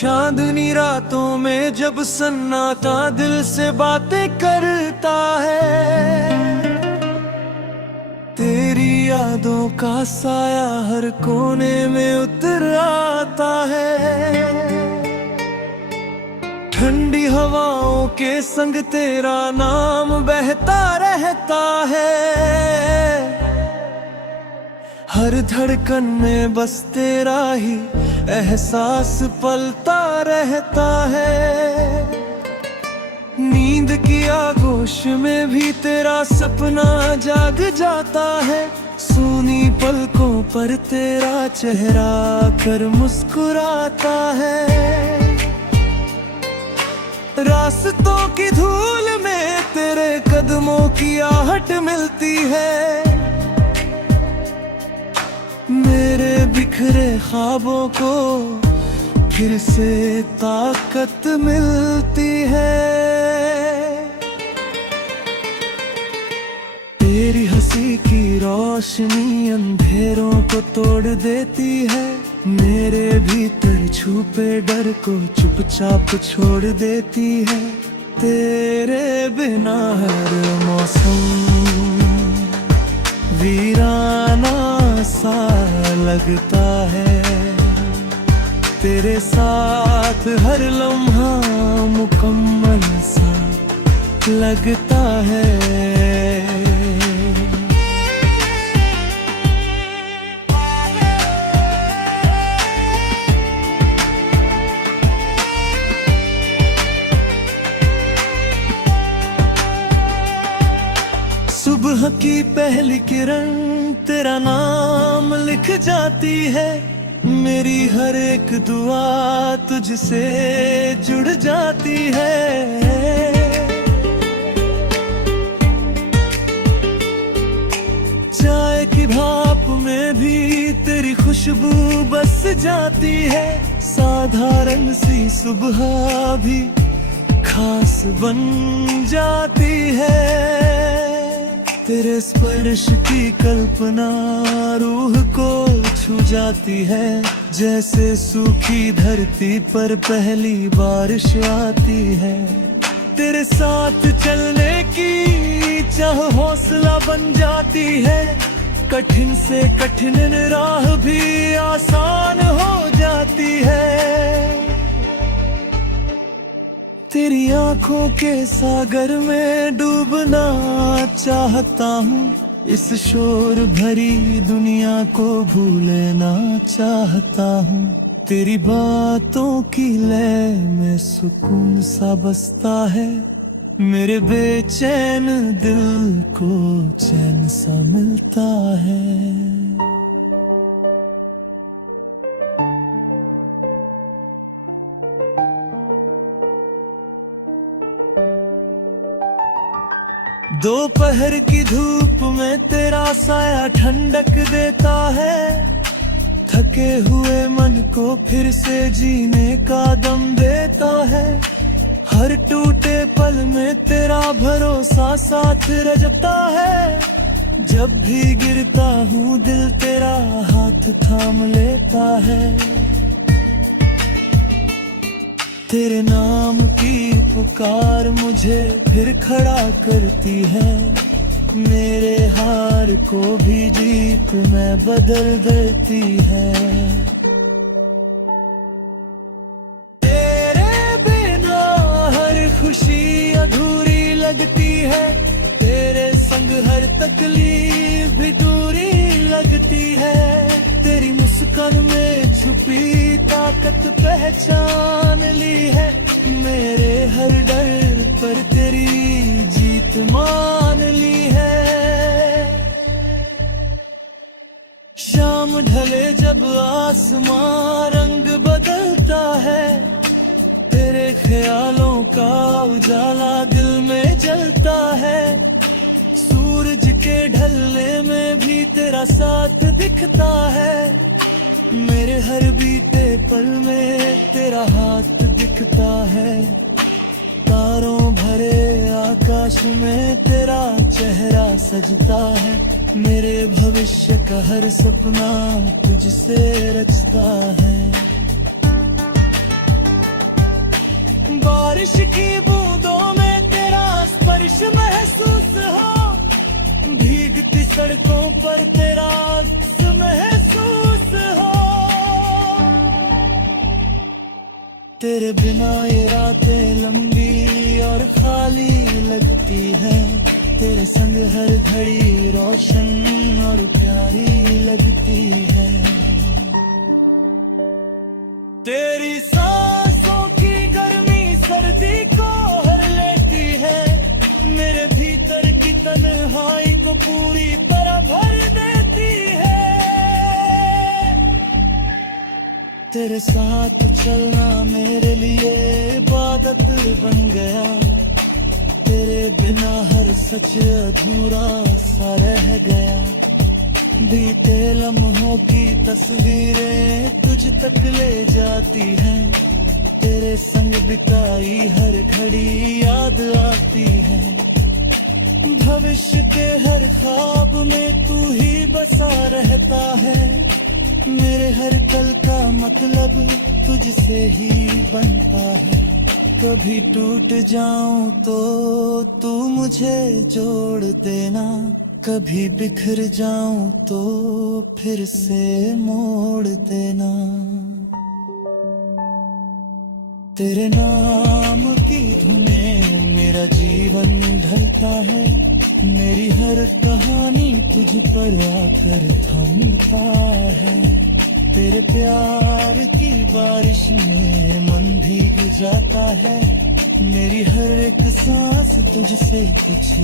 चांदनी रातों में जब सन्नाटा दिल से बातें करता है, तेरी यादों का साया हर कोने में उतर आता है। ठंडी हवाओं के संग तेरा नाम बहता रहता है, हर धड़कन में बस तेरा ही एहसास पलता रहता है। नींद की आगोश में भी तेरा सपना जाग जाता है, सूनी पलकों पर तेरा चेहरा कर मुस्कुराता है। रास्तों की धूल में तेरे कदमों की आहट मिलती है, मेरे बिखरे ख्वाबों को फिर से ताकत मिलती है। तेरी हंसी की रोशनी अंधेरों को तोड़ देती है, मेरे भीतर छुपे डर को चुपचाप छोड़ देती है। तेरे बिना हर मौसम वीराना सा लगता है, तेरे साथ हर लम्हा मुकम्मल सा लगता है। सुबह की पहली किरण तेरा नाम लिख जाती है, मेरी हर एक दुआ तुझसे जुड़ जाती है। चाय की भाप में भी तेरी खुशबू बस जाती है, साधारण सी सुबह भी खास बन जाती है। तेरे स्पर्श की कल्पना रूह को छू जाती है, जैसे सूखी धरती पर पहली बारिश आती है। तेरे साथ चलने की चाह हौसला बन जाती है, कठिन से कठिन राह भी आसान हो जाती है। तेरी आंखों के सागर में डूबना चाहता हूँ, इस शोर भरी दुनिया को भूलना चाहता हूँ। तेरी बातों की लय में सुकून सा बसता है, मेरे बेचैन दिल को चैन सा मिलता है। दोपहर की धूप में तेरा साया ठंडक देता है, थके हुए मन को फिर से जीने का दम देता है। हर टूटे पल में तेरा भरोसा साथ रजता है, जब भी गिरता हूँ दिल तेरा हाथ थाम लेता है। तेरे नाम की पुकार मुझे फिर खड़ा करती है, मेरे हार को भी जीत में बदल देती है। तेरे बिना हर खुशी अधूरी लगती है, तेरे संग हर तकलीफ भी दूरी लगती है। तेरी मुस्कान में छुपी ताकत पहचान ली है, मेरे हर डर पर तेरी जीत मान ली है। शाम ढले जब आसमां रंग बदलता है, तेरे ख्यालों का उजाला दिल में जलता है। सूरज के ढलने में भी तेरा साथ दिखता है, मेरे हर बीते पल में तेरा हाथ दिखता है। तारों भरे आकाश में तेरा चेहरा सजता है, मेरे भविष्य का हर सपना तुझसे रचता है। बारिश की बूंदों में तेरा स्पर्श महसूस हो, भीगती सड़कों पर तेरा अक्स महसूस हो। तेरे बिना ये रातें लंबी और खाली लगती है, तेरे संग हर घड़ी रोशन और प्यारी लगती है। तेरी सांसों की गर्मी सर्दी को हर लेती है, मेरे भीतर की तन्हाई को पूरी तरह भर देती है। तेरे साथ चलना मेरे लिए इबादत बन गया, तेरे बिना हर सच अधूरा सा रह गया। बीते लम्हों की तस्वीरें तुझ तक ले जाती हैं, तेरे संग बिताई हर घड़ी याद आती है। भविष्य के हर ख्वाब में तू ही बसा रहता है, मेरे हर कल का मतलब तुझसे ही बनता है। कभी टूट जाऊं तो तू मुझे जोड़ देना, कभी बिखर जाऊं तो फिर से मोड़ देना। तेरे नाम की धुनें मेरा जीवन ढलता है, मेरी हर कहानी तुझ पर आकर थमता है। तेरे प्यार की बारिश में मन भीग जाता है, मेरी हर एक सांस तुझसे कुछ